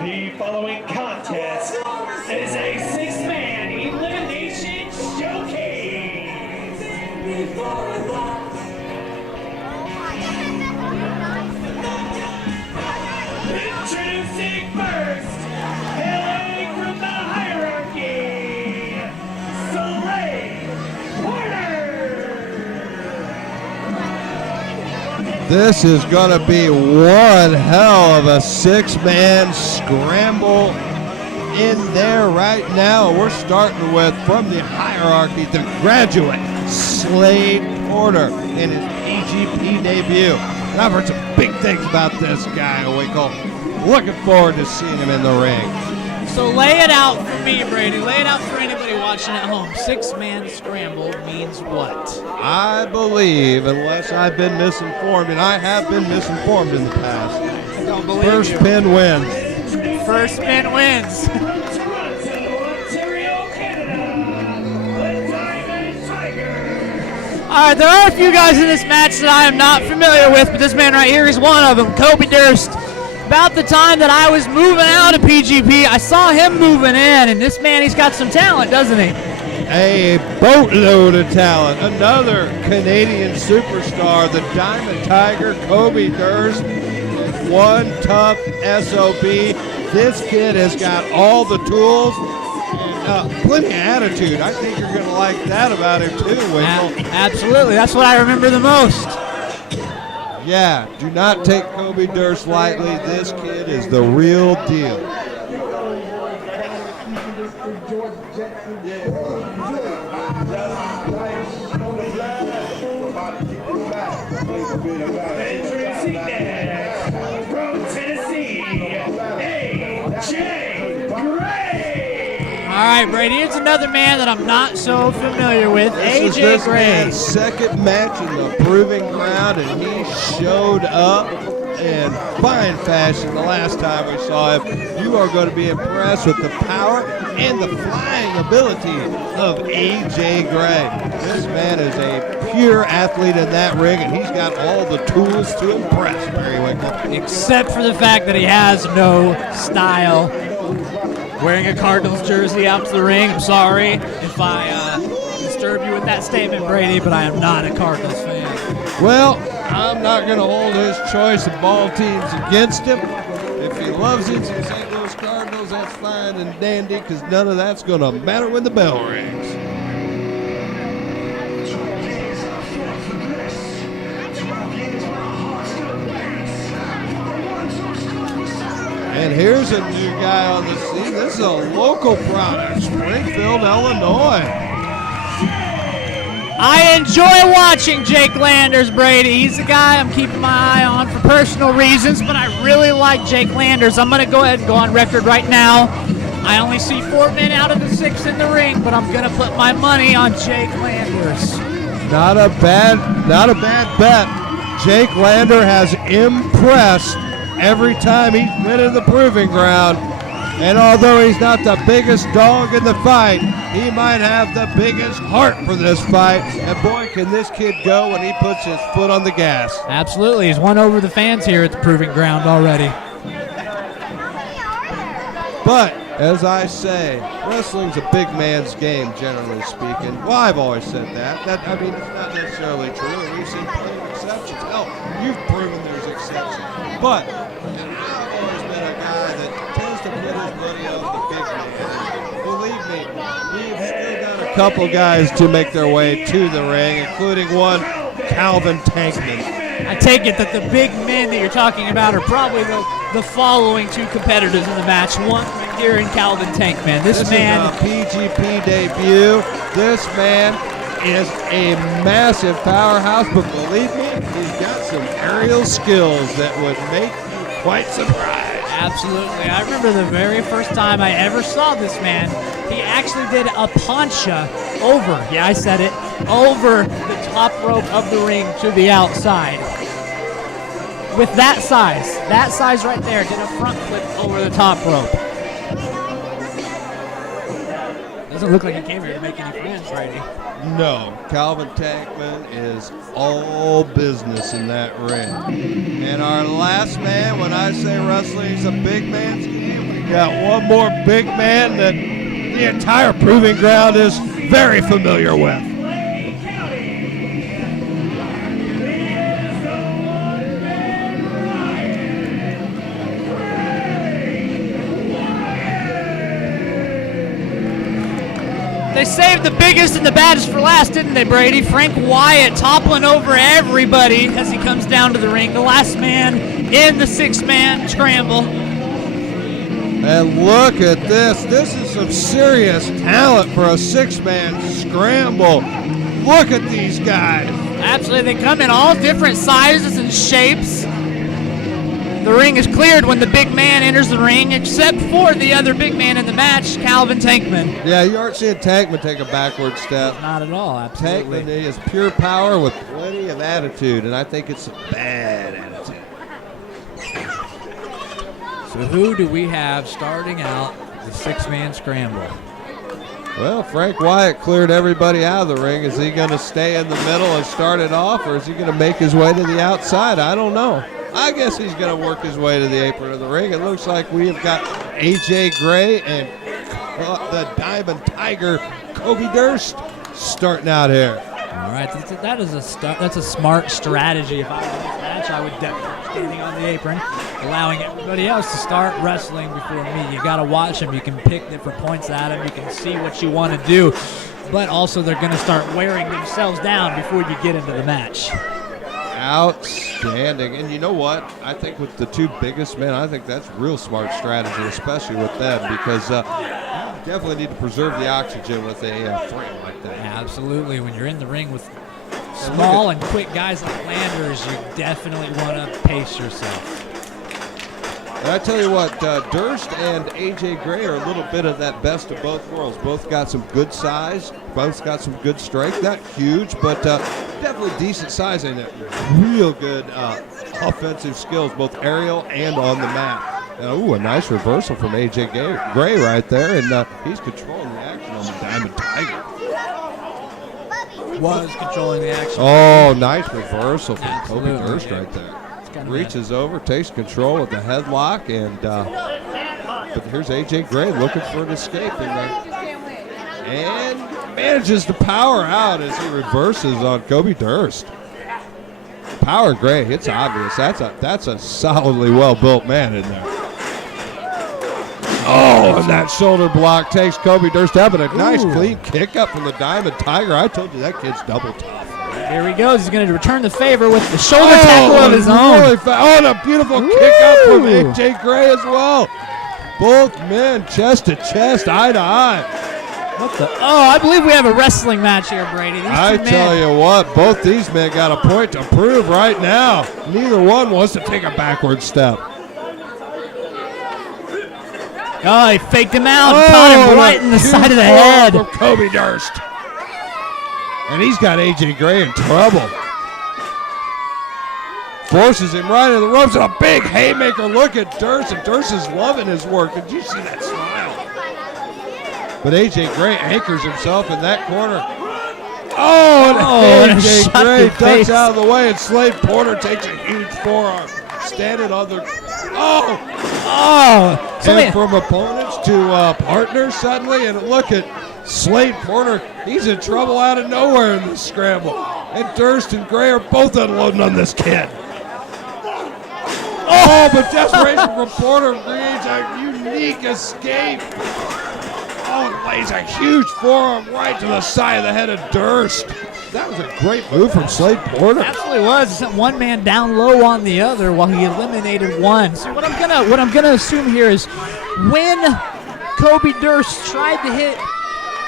The following contest is a six-man elimination showcase. Introducing first, hailing from the hierarchy, Slade. This is going to be one hell of a six-man scramble in there right now. We're starting with, from the hierarchy, the graduate, Slade Porter, in his PGP debut. And I've heard some big things about this guy, Winkle. Looking forward to seeing him in the ring. So lay it out for me, Brady. Lay it out for anybody watching at home. Six-man scramble means what? I believe, unless I've been misinformed, and I have been misinformed in the past, I don't believe first you. pin wins. First pin wins. All right, there are a few guys in this match that I am not familiar with, but this man right here is one of them, Kobe Durst. About the time that I was moving out of PGP, I saw him moving in, and this man, he's got some talent, doesn't he? A boatload of talent. Another Canadian superstar, the Diamond Tiger, Kobe Durst. One tough SOB. This kid has got all the tools and plenty of attitude. I think you're going to like that about him too, Winkle. Absolutely. That's what I remember the most. Yeah, do not take Kobe Durst lightly. This kid is the real deal. Introducing next, from Tennessee, AJ Gray. All right, Brady, here's another man that I'm not so familiar with, This is AJ this Gray. man's second match in the Proving Ground, and he showed up in fine fashion the last time we saw him. You are going to be impressed with the power and the flying ability of AJ Gray. This man is a pure athlete in that ring, and he's got all the tools to impress, Barry Winkle. Except for the fact that he has no style. Wearing a Cardinals jersey out to the ring. I'm sorry if I disturb you with that statement, Brady, but I am not a Cardinals fan. Well, I'm not going to hold his choice of ball teams against him. If he loves it, some St. Louis Cardinals, that's fine and dandy, because none of that's going to matter when the bell rings. And here's a new guy on the scene. This is a local product, Springfield, Illinois. I enjoy watching Jake Landers, Brady. He's the guy I'm keeping my eye on for personal reasons, but I really like Jake Landers. I'm going to go ahead and go on record right now. I only see 4 men out of the 6 in the ring, but I'm going to put my money on Jake Landers. Not a bad bet. Jake Lander has impressed every time he's been in the Proving Ground. And although he's not the biggest dog in the fight, he might have the biggest heart for this fight. And boy, can this kid go when he puts his foot on the gas. Absolutely. He's won over the fans here at the Proving Ground already. But, as I say, wrestling's a big man's game, generally speaking. Well, I've always said that. I mean, it's not necessarily true, and we've seen plenty of exceptions. Hell, you've proven there's exceptions. But I've always been a guy that tends to put his money on the big man. Believe me, we've still got a couple guys to make their way to the ring, including one, Calvin Tankman. I take it that the big men that you're talking about are probably the following 2 competitors in the match. One right here in Calvin Tankman. This man is a PGP debut. This man is a massive powerhouse, but believe me, he's got some aerial skills that would make you quite surprised. Absolutely. I remember the very first time I ever saw this man, he actually did a plancha over, yeah, I said it, over the top rope of the ring to the outside. With that size right there, did a front flip over the top rope. Doesn't look like he came here to make any friends, Brady. No, Calvin Tankman is all business in that ring. And our last man, when I say wrestling is a big man's game, got one more big man that the entire proving ground is very familiar with. They saved the biggest and the baddest for last, didn't they, Brady? Frank Wyatt toppling over everybody as he comes down to the ring. The last man in the six-man scramble. And look at this. This is some serious talent for a six-man scramble. Look at these guys. Absolutely. They come in all different sizes and shapes. The ring is cleared when the big man enters the ring, except for the other big man in the match, Calvin Tankman. Yeah, you aren't seeing Tankman take a backward step. Not at all, absolutely. Tankman is pure power with plenty of attitude, and I think it's a bad attitude. So who do we have starting out the six-man scramble? Well, Frank Wyatt cleared everybody out of the ring. Is he going to stay in the middle and start it off, or is he going to make his way to the outside? I don't know. I guess he's going to work his way to the apron of the ring. It looks like we have got AJ Gray and the Diamond Tiger, Kobe Durst, starting out here. All right, that's a smart strategy. If I were in this match, I would definitely be standing on the apron, allowing everybody else to start wrestling before me. You got to watch them. You can pick different points at them. You can see what you want to do, but also they're going to start wearing themselves down before you get into the match. Outstanding. And you know what? I think with the two biggest men, I think that's real smart strategy, especially with them, because you definitely need to preserve the oxygen with a frame like that. Absolutely. When you're in the ring with small and quick guys like Landers, you definitely want to pace yourself. And I tell you what, Durst and AJ Gray are a little bit of that best of both worlds. Both got some good size, both got some good strength. Not huge, but definitely decent size and real good offensive skills, both aerial and on the mat. Ooh, a nice reversal from AJ Gray right there, and he's controlling the action on the Diamond Tiger. Was controlling the action. Oh, nice reversal from Absolutely. Kobe Durst right there. Reaches over, takes control with the headlock, and but here's AJ Gray looking for an escape, and manages to power out as he reverses on Kobe Durst. Power Gray, it's obvious. That's a solidly well-built man in there. Oh, and that shoulder block takes Kobe Durst out, but a nice clean kick up from the Diamond Tiger. I told you that kid's double tough. Here he goes. He's going to return the favor with the shoulder tackle of his own. Really and a beautiful kick up from AJ Gray as well. Both men chest to chest, eye to eye. What the? Oh, I believe we have a wrestling match here, Brady. I tell you what, both these men got a point to prove right now. Neither one wants to take a backward step. Oh, he faked him out and caught him right in the side of the head. From Kobe Durst. And he's got AJ Gray in trouble. Forces him right into the ropes and a big haymaker. Look at Durst, and Durst is loving his work. Did you see that smile? But AJ Gray anchors himself in that corner. And AJ Gray ducks out of the way, and Slade Porter takes a huge forearm. Standing on the... And from opponents to partners suddenly, and look at Slade Porter. He's in trouble out of nowhere in this scramble. And Durst and Gray are both unloading on this kid. But desperation from Porter creates a unique escape. And lays a huge forearm right to the side of the head of Durst. That was a great move from Slade Porter. Absolutely was. He sent one man down low on the other while he eliminated one. So what I'm gonna assume here is when Kobe Durst tried to hit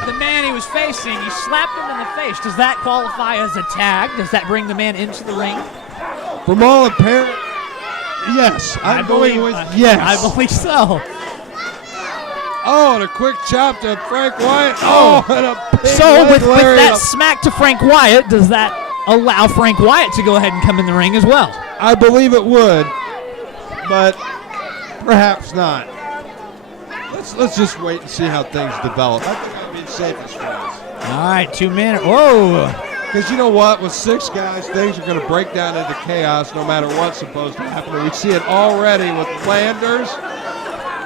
the man he was facing, he slapped him in the face. Does that qualify as a tag? Does that bring the man into the ring? From all apparent, yes. I believe yes. I believe so. And a quick chop to Frank Wyatt. And a big so with that smack to Frank Wyatt, does that allow Frank Wyatt to go ahead and come in the ring as well? I believe it would, but perhaps not. Let's just wait and see how things develop. I think I'd be safest for us. All right, 2 minutes. Whoa. Because you know what? With 6 guys, things are going to break down into chaos no matter what's supposed to happen. And we see it already with Landers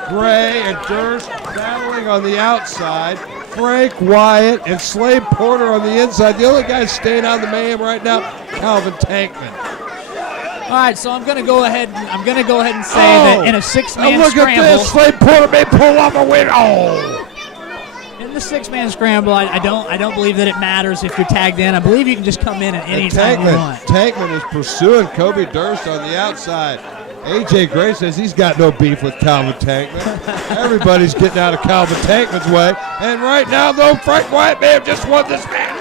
Gray and Durst battling on the outside. Frank Wyatt and Slade Porter on the inside. The only guy staying on the mayhem right now, Calvin Tankman. All right, so I'm going to go ahead and say that in a six-man look scramble. at this. Slade Porter may pull off a win. Oh! In the six-man scramble, I don't believe that it matters if you're tagged in. I believe you can just come in at any time you want. Tankman is pursuing Kobe Durst on the outside. AJ Gray says he's got no beef with Calvin Tankman. Everybody's getting out of Calvin Tankman's way. And right now, though, Frank Wyatt may have just won this match.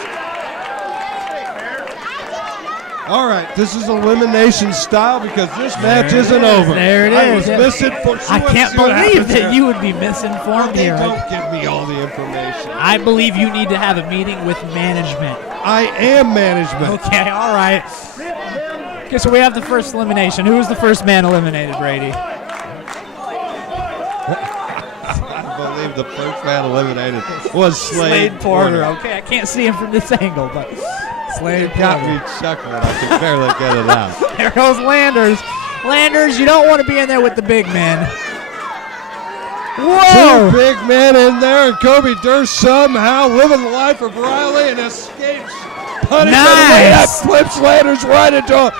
All right, this is elimination style because this match isn't over. There it is. I was misinformed. I can't believe that you would be misinformed here. Don't give me all the information. I believe you need to have a meeting with management. I am management. Okay, all right. Okay, so we have the first elimination. Who was the first man eliminated, Brady? I believe the first man eliminated was Slade Porter. Okay, I can't see him from this angle, but Slade got Porter. me chuckling. I can barely get it out. There goes Landers. Landers, you don't want to be in there with the big men. Whoa! Two big men in there, and Kobe Durst somehow living the life of Riley and escapes punishment. That flips Landers right into a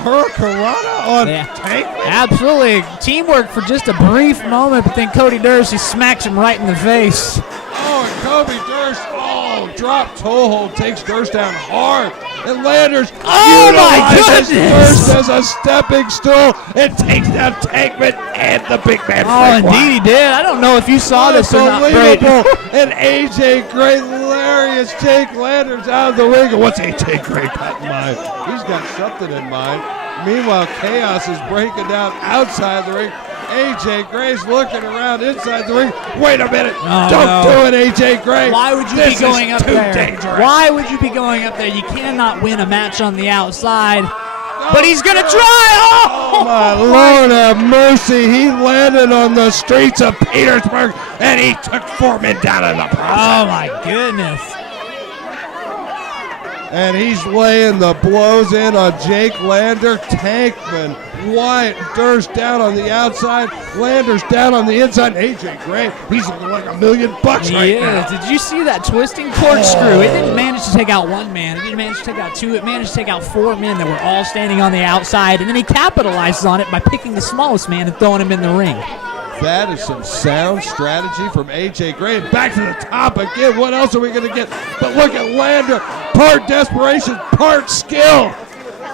hurricanrana on Tankman. Absolutely. Teamwork for just a brief moment, but then Cody Durst, he smacks him right in the face. Oh, and Kobe Durst, drop toe hold, takes Durst down hard. And Landers utilizes Durst as a stepping stool and takes down Tankman and the big man. Oh, indeed he did. I don't know if you saw this or not, Brady. And AJ Gray, hilarious, take Landers out of the ring. And what's AJ Gray got in mind? He's got something in mind. Meanwhile, chaos is breaking down outside the ring. AJ Gray's looking around inside the ring. Wait a minute. Don't do it, AJ Gray. Why would you be going up there? Dangerous. Why would you be going up there? You cannot win a match on the outside. But he's going to try. Oh, my Lord have mercy. He landed on the streets of Petersburg, and he took 4 men down in the process. Oh, my goodness. And he's laying the blows in on Jake Lander, Tankman, Wyatt, Durst down on the outside, Landers down on the inside. AJ Gray, he's looking like $1 million right now. Did you see that twisting corkscrew? It didn't manage to take out 1 man. It didn't manage to take out 2. It managed to take out 4 men that were all standing on the outside, and then he capitalizes on it by picking the smallest man and throwing him in the ring. That is some sound strategy from AJ Gray. And back to the top again. What else are we going to get? But look at Lander. Part desperation, part skill.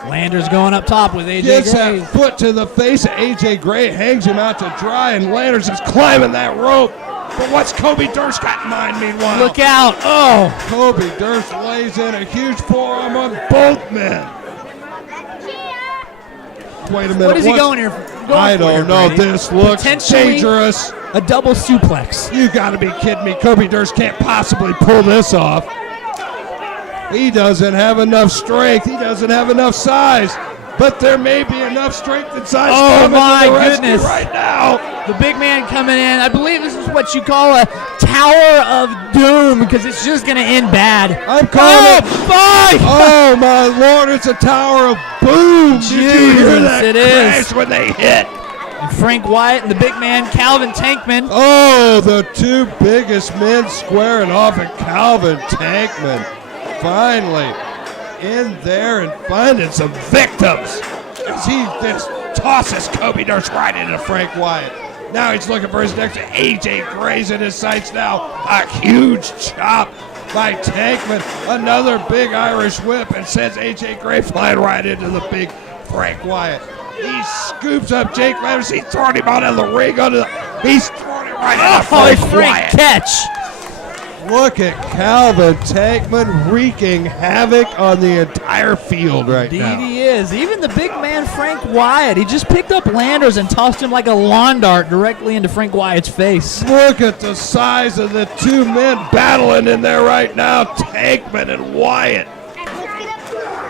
Landers going up top with AJ Gets Gray. that foot to the face of AJ Gray, hangs him out to dry, and Landers is climbing that rope. But what's Kobe Durst got in mind meanwhile? Look out. Oh. Kobe Durst lays in a huge forearm on both men. Wait a minute. What is he going here for? I don't know. Brady? This looks dangerous. A double suplex. You got to be kidding me. Kobe Durst can't possibly pull this off. He doesn't have enough strength. He doesn't have enough size. But there may be enough strength and size coming to the rescue right now. The big man coming in. I believe this is what you call a Tower of Doom because it's just going to end bad. I'm calling it. Bye! Oh, my Lord. It's a Tower of Boom. Did you hear that it crash is. when they hit? And Frank Wyatt and the big man, Calvin Tankman. Oh, the 2 biggest men squaring off at Calvin Tankman. Finally in there and finding some victims as he just tosses Kobe Durst right into Frank Wyatt. Now he's looking for his next. AJ Gray's in his sights now. A huge chop by Tankman. Another big Irish whip and sends AJ Gray flying right into the big Frank Wyatt. He scoops up Jake Landers. He's throwing him out of the ring. He's throwing him right into Frank Wyatt. Catch. Look at Calvin Tankman wreaking havoc on the entire field right now. Indeed he is. Even the big man, Frank Wyatt, he just picked up Landers and tossed him like a lawn dart directly into Frank Wyatt's face. Look at the size of the 2 men battling in there right now, Tankman and Wyatt.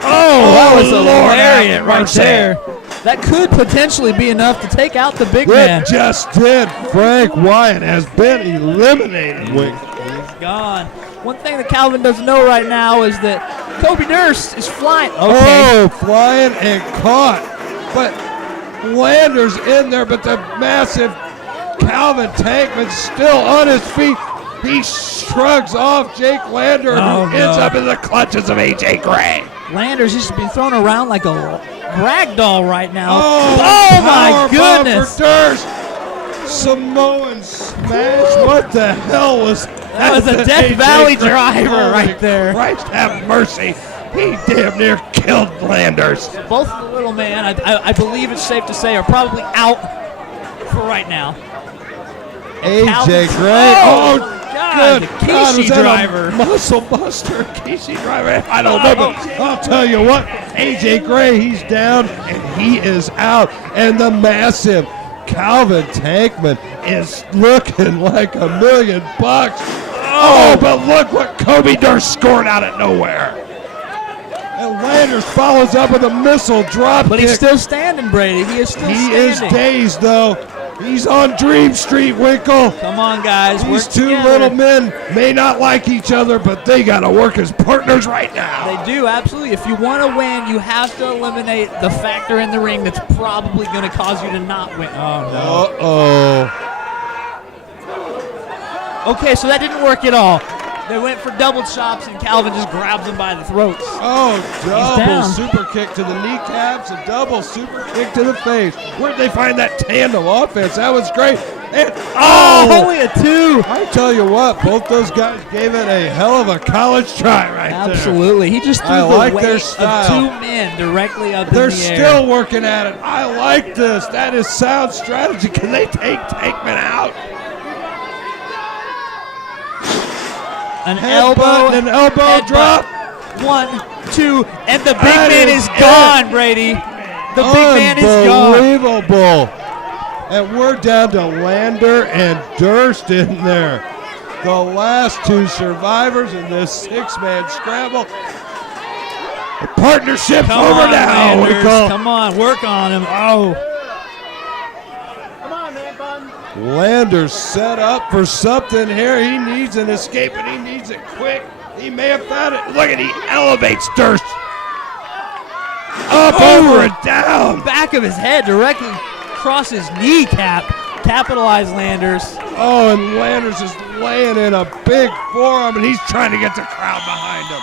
Oh, that was a lariat right there. That could potentially be enough to take out the big man. It just did. Frank Wyatt has been eliminated. He's gone. One thing that Calvin doesn't know right now is that Kobe Durst is flying. Okay. Oh, flying and caught. But Landers in there, but the massive Calvin Tankman still on his feet. He shrugs off Jake Lander, who ends up in the clutches of AJ Gray. Lander's just been thrown around like a rag doll right now. Oh my power goodness. bomb for Durst. Samoan smash. What the hell was that? That was a Death AJ Valley Gray? driver Holy right there. Christ have mercy. He damn near killed Landers. Both of the little man, I believe it's safe to say, are probably out for right now. AJ Gray. Oh, God, good the God, Kishi was that a driver. muscle buster, Kishi driver. I don't know, but I'll tell you what. AJ Gray, he's down and he is out. And the massive Calvin Tankman is looking like $1 million. Oh, but look what Kobe Durst scored out of nowhere. And Landers follows up with a missile drop But kick. he's still standing, Brady. He is still He standing. is dazed, though. He's on Dream Street, Winkle. Come on, guys. These Work two together. little men may not like each other, but they got to work as partners right now. They do, absolutely. If you want to win, you have to eliminate the factor in the ring that's probably going to cause you to not win. Oh, no. Uh-oh. Okay, so that didn't work at all. They went for double chops, and Calvin just grabs them by the throats. Oh, double down. super kick to the kneecaps, a double super kick to the face. Where'd they find that tandem offense? That was great. And, Only a 2. I tell you what, both those guys gave it a hell of a college try right there. Absolutely. He just threw I the like weight their of style. 2 men directly up They're in the air. still working at it. I like this. That is sound strategy. Can they take Tankman out? An Headbutt, an elbow headbutt. drop. 1, 2, and the big That man is is it. gone, Brady. The big man is gone. Unbelievable. And we're down to Lander and Durst in there. The last 2 survivors in this 6-man scramble. The partnership's Come over on, now. Landers. Winkle. Come on, work on him. Oh. Lander's set up for something here. He needs an escape, and he needs it quick. He may have found it. Look at, he elevates Durst. Up, over, and down. Back of his head directly across his kneecap. Capitalize, Landers. Oh, and Landers is laying in a big forearm, and he's trying to get the crowd behind him.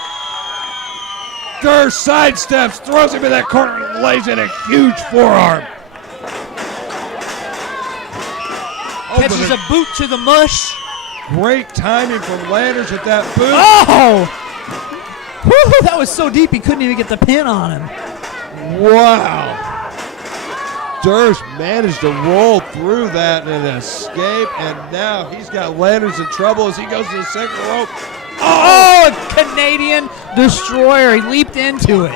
Durst sidesteps, throws him in that corner, and lays in a huge forearm. Catches a boot to the mush. Great timing from Landers with that boot. Oh! Whew, that was so deep he couldn't even get the pin on him. Wow. Durst managed to roll through that and escape, and now he's got Landers in trouble as he goes to the second rope. Oh, a Canadian destroyer. He leaped into it.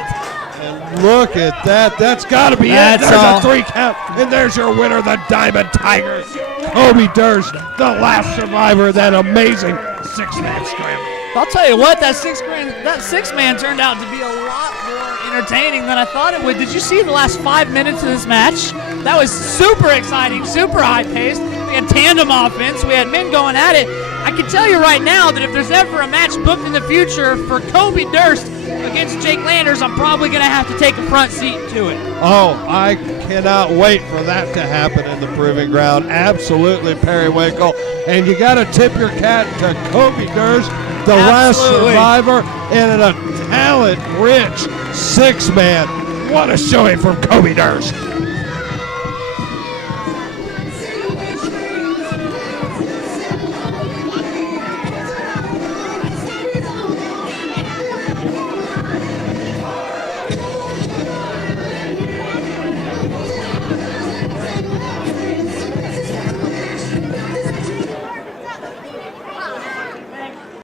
And look at that. That's got to be That's it. There's all. a 3 count, and there's your winner, the Diamond Tigers. Kobe Durst, the last survivor of that amazing 6-man scramble. I'll tell you what, that 6-man turned out to be a lot more entertaining than I thought it would. Did you see the last 5 minutes of this match? That was super exciting, super high-paced. We had tandem offense. We had men going at it. I can tell you right now that if there's ever a match booked in the future for Kobe Durst against Jake Landers, I'm probably going to have to take a front seat to it. Oh, I cannot wait for that to happen in the Proving Ground. Absolutely, Perry Winkle. And you got to tip your cap to Kobe Durst, the last Absolutely. survivor, and a talent-rich 6-man. What a showing from Kobe Durst.